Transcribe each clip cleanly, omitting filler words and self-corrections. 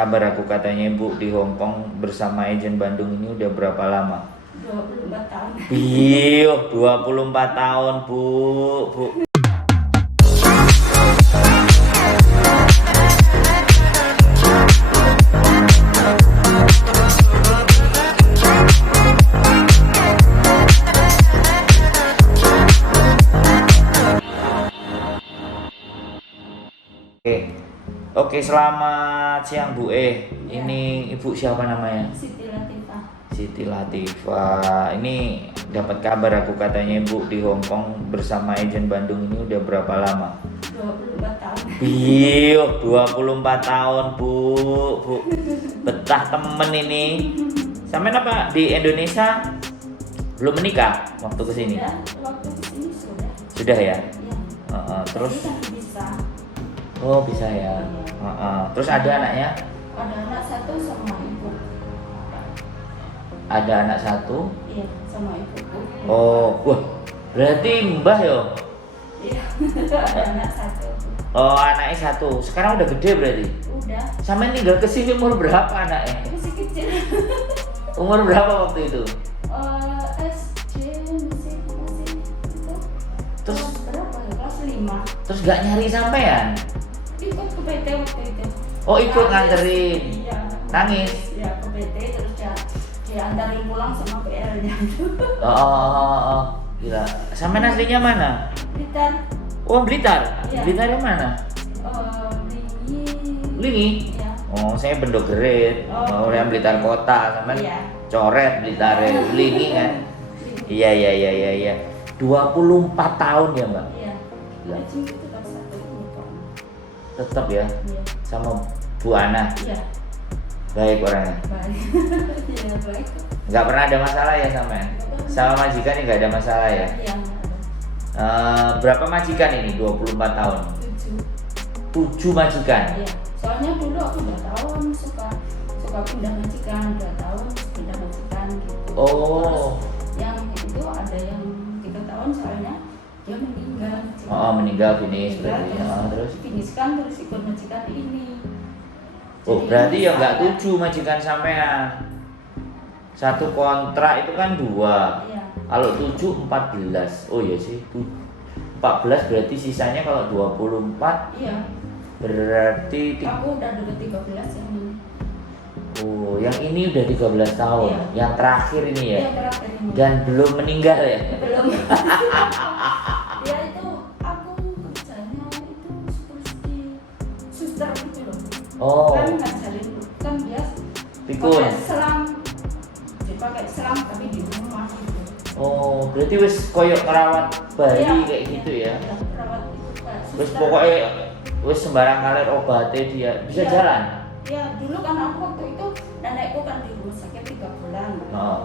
Kabar aku katanya Ibu di Hong Kong bersama Agent Bandung ini udah berapa lama? 24 tahun. Iya, 24 tahun, Bu. Oke, selamat siang Bu. Ini Ibu siapa namanya? Siti Latifah. Siti Latifah. Ini dapat kabar aku katanya Ibu di Hong Kong bersama Agent Bandung ini udah berapa lama? 24 tahun. Iya, 24 tahun, Bu. Betah temen ini. Sampai apa di Indonesia belum menikah waktu kesini? Waktu kesini sudah. Sudah ya? Iya. Terus Tapi kan bisa. oh bisa ya. Terus ada anaknya? Ada anak satu sama ibu. Ada anak satu. Iya, sama ibuku. Oh, wah, berarti mbah yo. Iya, ada anak satu. Oh, anaknya satu. Sekarang udah gede berarti. Udah. Sampai tinggal ke sini umur berapa anaknya? Masih kecil. Umur berapa waktu itu? SD masih itu. Terus Kelas berapa ya? Kelas 5. terus gak nyari sampean? Ikut ke PT waktu itu. Oh, ikut nganterin. Iya. Nangis. Ya ke PT terus dia antarin pulang sama PR-nya. Oh. Gila. Sampean aslinya mana? Blitar. Oh, Blitar. Iya. Blitar yang mana? Lingi. Lingi. Iya. Oh, saya Bendogerit. Oh, yang Blitar kota, sampean Iya. coret Blitar, Lingi kan? Iya. 24 tahun ya, Mbak? Iya. Iya. Anjing itu kan satu unicorn. Tetap ya Iya. sama Bu Ana. Iya. Baik orangnya. Baik. Iya baik. Nggak pernah ada masalah ya sama majikan ini, nggak ada masalah ya. Iya. Berapa majikan ini 24 tahun? 7 majikan. Iya. Soalnya dulu aku 2 tahun suka pindah majikan, 2 tahun pindah majikan gitu. Oh. Terus yang itu ada yang 3 tahun soalnya dia meninggal. Oh, meninggal finish berarti. Terus finish kan terus ikut majikan ini. Oh, Jadi berarti ya nggak saya- 7 majikan sampean. Satu kontrak itu kan 2. Iya. Kalau 7 14. Oh iya sih. 14 berarti sisanya kalau 24 Iya. berarti Aku udah deket 13 yang ini. oh, yang ini udah 13 tahun. Iya. Yang terakhir ini ya. Iya, terakhir ini. Dan belum meninggal ya. Belum. Ya itu aku kerjanya itu seperti suster gitu loh. Oh, Kan ngajarin kan dia pikun. pakai selang, dipakai selang tapi di rumah gitu. Oh, berarti wis koyo ngerawat bayi Iya, kayak gitu ya. Iya, perawat itu Kak, Wis suster. pokoknya wis sembarang ngalir obatnya dia bisa Iya. jalan. Iya, dulu kan aku waktu itu nenekku kan di rumah sakit 3 bulan. Oh.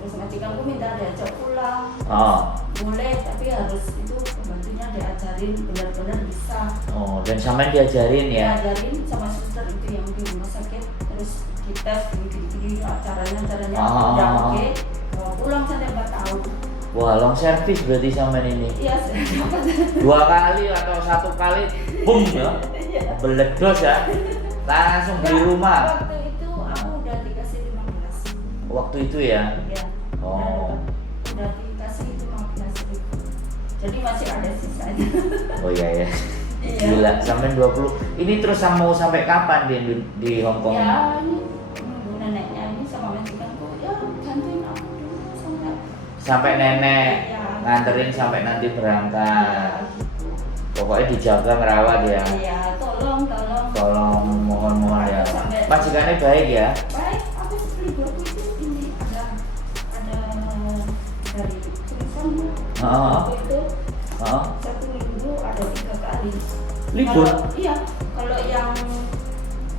Terus majikanku minta diajak pulang. Oh. Boleh, tapi harus itu pembantunya diajarin benar-benar bisa. Oh, dan sampean diajarin ya. Diajarin sama suster itu yang di rumah sakit, terus dites gini caranya udah oke. Bawa pulang sampai 4 tahun. Wah, long service berarti sampean ini. Iya, saya dapat. 2 kali atau 1 kali boom ya. Iya. Beledos ya. Langsung di rumah. Waktu itu aku udah dikasih 15. Waktu itu ya. Ya. Oh. Udah dikasih 15 ribu. Jadi masih ada sisanya. Oh iya ya. Iya. Gila, sampean 20. Ini terus mau sampai kapan di Hong Kong? Ya, ini nunggu neneknya ini sama majikanku. Ya, bantuin aku dulu Sampai nenek Iya. nganterin sampai nanti berangkat. Ya, gitu. Pokoknya dijaga ngerawat ya. Iya, tolong. Tolong mohon ya. Majikannya baik ya. Baik, aku liburku itu ini ada dari tulisan. Heeh. Aku itu Heeh. 1 minggu ada 3 kali. Libur? Iya, kalau yang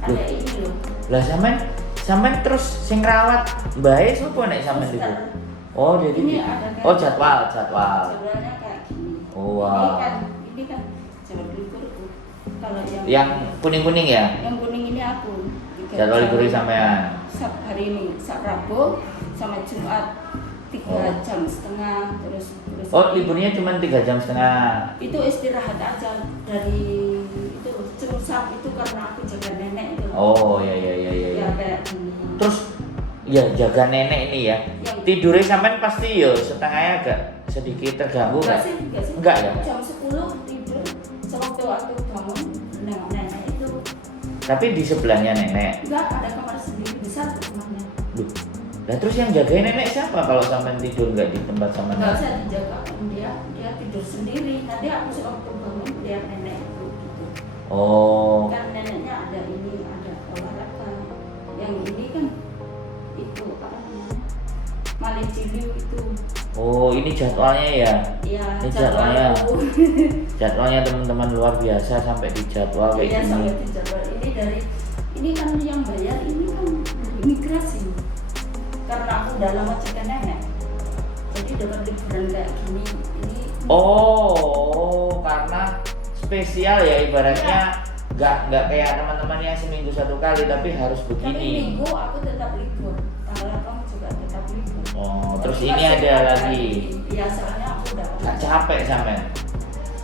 ada Loh. ini loh. Lah sampean terus sing ngrawat bae sapa nek sampean Suster. libur? Oh, jadi Ini ada kayak- oh jadwal. Jadwalnya kayak gini. Oh, wow. Ini kan jadwal liburku. Kalau Yang kuning-kuning ya? yang kuning ini aku. Jadwal libur sampean. Hari ini Rabu sama Jumat 3 Oh. jam setengah terus Oh, liburnya cuma 3 jam setengah. itu istirahat aja dari itu cuma susah itu karena aku jaga nenek itu. Oh ya. Ya kayak gini. Terus ya jaga nenek ini ya. Tidurnya sampean pasti ya setengahnya agak sedikit terganggu Enggak nggak? sih, enggak sih. Enggak ya? Jam 10 tidur. Sewaktu aku bangun nengok nenek itu. Tapi di sebelahnya nenek. Enggak, ada kamar sendiri besar rumahnya. Duh. Nah terus yang jagain nenek siapa kalau sampean tidur nggak di tempat sama Enggak nenek? usah dijaga, dia tidur sendiri. Nanti aku sewaktu bangun lihat nenek itu gitu. Oh. Kan neneknya ada ini, ada olahraga. Yang ini kan itu apa namanya? Maliciliu itu. Oh ini jadwalnya ya? Iya, Ini jadwalnya. aku. Jadwalnya teman-teman luar biasa sampai di jadwal kayak Iya, gini. sampai di jadwal. Ini kan yang bayar ini kan dari imigrasi. Karena aku udah lama jaga nenek. Jadi dapat liburan kayak gini. Ini Oh, karena spesial ya ibaratnya nggak kayak teman-teman yang seminggu satu kali tapi harus tapi begini. minggu aku tetap libur. Tanggal kamu juga tetap libur. Oh, terus Tapi ini masih ada lagi. Iya, soalnya aku udah Nggak capek sampean?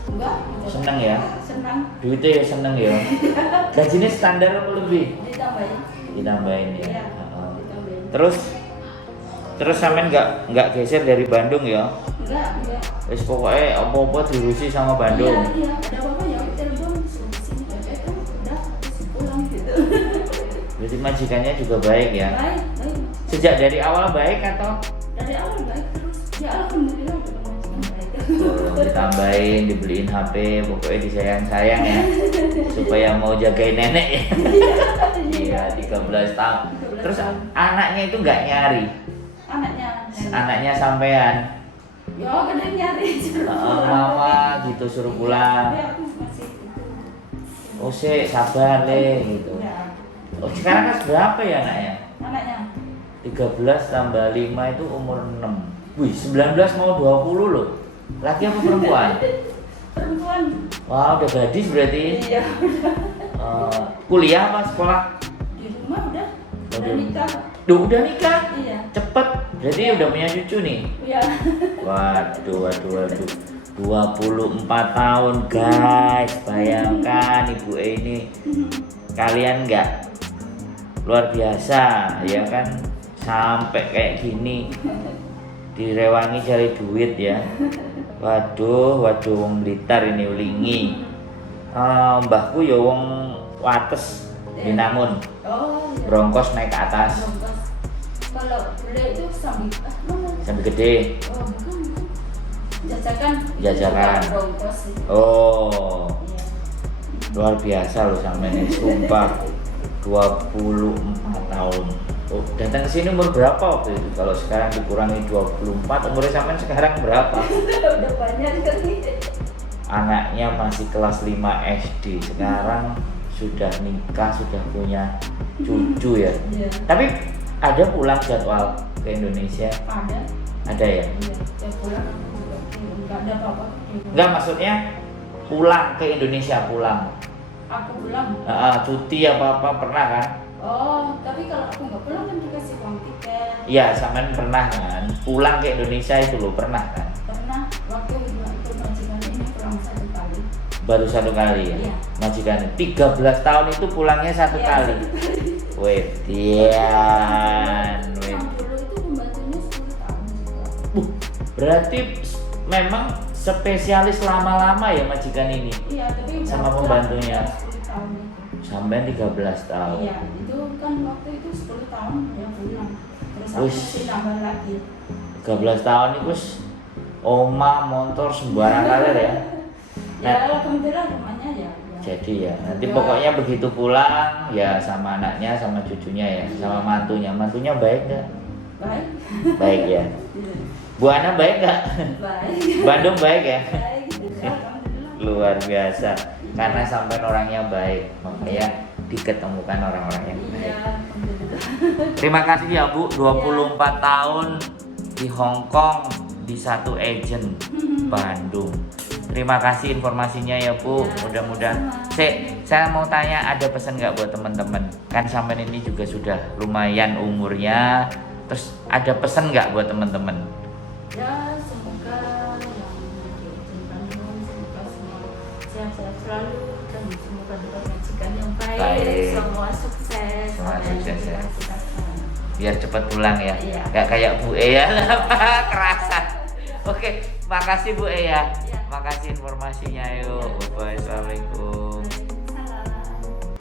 enggak. Seneng ya? Senang Duitnya ya seneng ya. Gajinya standar apa lebih? ditambahin. Ditambahin ya. Iya, Heeh. ditambahin. Terus sampean nggak geser dari Bandung ya? Enggak. Wis pokoknya apa-apa diurusi sama Bandung. Iya, ada apa-apa ya telepon suruh sini. Kan udah terus pulang gitu. Berarti majikannya juga baik ya? Baik. Sejak dari awal baik atau? Dari awal baik terus. Ya alhamdulillah udah majikan baik. Ditambahin, dibeliin HP, pokoknya disayang-sayang ya supaya mau jagain nenek ya. Iya, 13 tahun. 13 Terus tahun. anaknya itu nggak nyari, anaknya sampean. Ya kadang nyari suruh pulang. Mama gitu suruh pulang. Tapi aku masih itu. Oh sih, sabar le gitu. Ya, Oh sekarang kan berapa ya anaknya? anaknya 13 tambah 5 itu umur 6. Wih, 19 mau 20 loh. Laki apa perempuan? perempuan. Wah, udah gadis berarti. Iya. Kuliah apa sekolah? Di rumah udah Udah. nikah. Duh, udah nikah? Iya. Cepet. Berarti udah punya cucu nih. Iya. Waduh. 24 tahun guys. Bayangkan ibu ini. Kalian nggak luar biasa ya kan? Sampai kayak gini. Direwangi cari duit ya. Waduh, wong Blitar ini ulingi. Mbahku ya wong Wates Binangun. Oh, iya. Bronkos naik ke atas. Bronkos. Kalau bule itu sambil Sampai gede. Oh, bukan. Jajakan. Jajakan. Itu Bronkos itu. Oh, Iya. luar biasa loh sampai ini sumpah. 24 tahun. Oh, datang ke sini umur berapa waktu itu? Kalau sekarang dikurangi 24, umurnya sampean sekarang berapa? Udah banyak kali. Anaknya masih kelas 5 SD. Sekarang sudah nikah, sudah punya cucu ya. Iya. Tapi ada pulang jadwal ke Indonesia? Ada. Ada ya? Iya. Ya pulang juga. Enggak ada apa-apa. Enggak, maksudnya pulang ke Indonesia pulang. Aku pulang. Cuti apa-apa pernah kan? Oh, tapi kalau aku nggak pulang kan dikasih uang tiket. Iya, sampean pernah kan? Pulang ke Indonesia itu loh, pernah kan? Pernah waktu ikut majikan ini pulang 1 kali. Baru 1 kali ya? Iya. Majikan 13 tahun itu pulangnya 1 Iya, kali. 1 kali. Wedian. Yang dulu itu pembantunya 10 tahun juga. Berarti memang spesialis lama-lama ya majikan ini? Iya, tapi udah Sama pulang pembantunya? 10 tahun itu. Sampai 13 tahun. Iya, itu kan waktu itu 10 tahun ya pulang. Terus aku Wih. masih nambah lagi. 13 tahun itu oma motor sembarang kalir ya. Ya alhamdulillah rumahnya ya. Jadi ya nanti pokoknya begitu pulang ya sama anaknya sama cucunya ya sama mantunya. Mantunya baik nggak? Baik. Baik ya. Bu Ana baik nggak? Baik. Bandung baik ya. Baik. Alhamdulillah. Luar biasa. Karena sampai orangnya baik makanya diketemukan orang-orang yang baik. Iya, alhamdulillah. Terima kasih ya Bu, 24 tahun di Hong Kong di satu agent Bandung. Terima kasih informasinya ya Bu. Ya, Mudah-mudahan. sama-sama. Saya mau tanya ada pesan nggak buat teman-teman? Kan sampean ini juga sudah lumayan umurnya. Terus ada pesan nggak buat teman-teman? Ya semoga yang di Bandung semoga semua sehat-sehat selalu dan semoga bantuan majikan yang baik, Baik. semua sukses. Semua apa yang sukses, ya. dicita-citakan. Biar cepat pulang ya. Iya. Gak kayak Bu E ya. Kerasa. Oke, makasih Bu E ya. Iya. Makasih informasinya yuk. Bye. Assalamualaikum.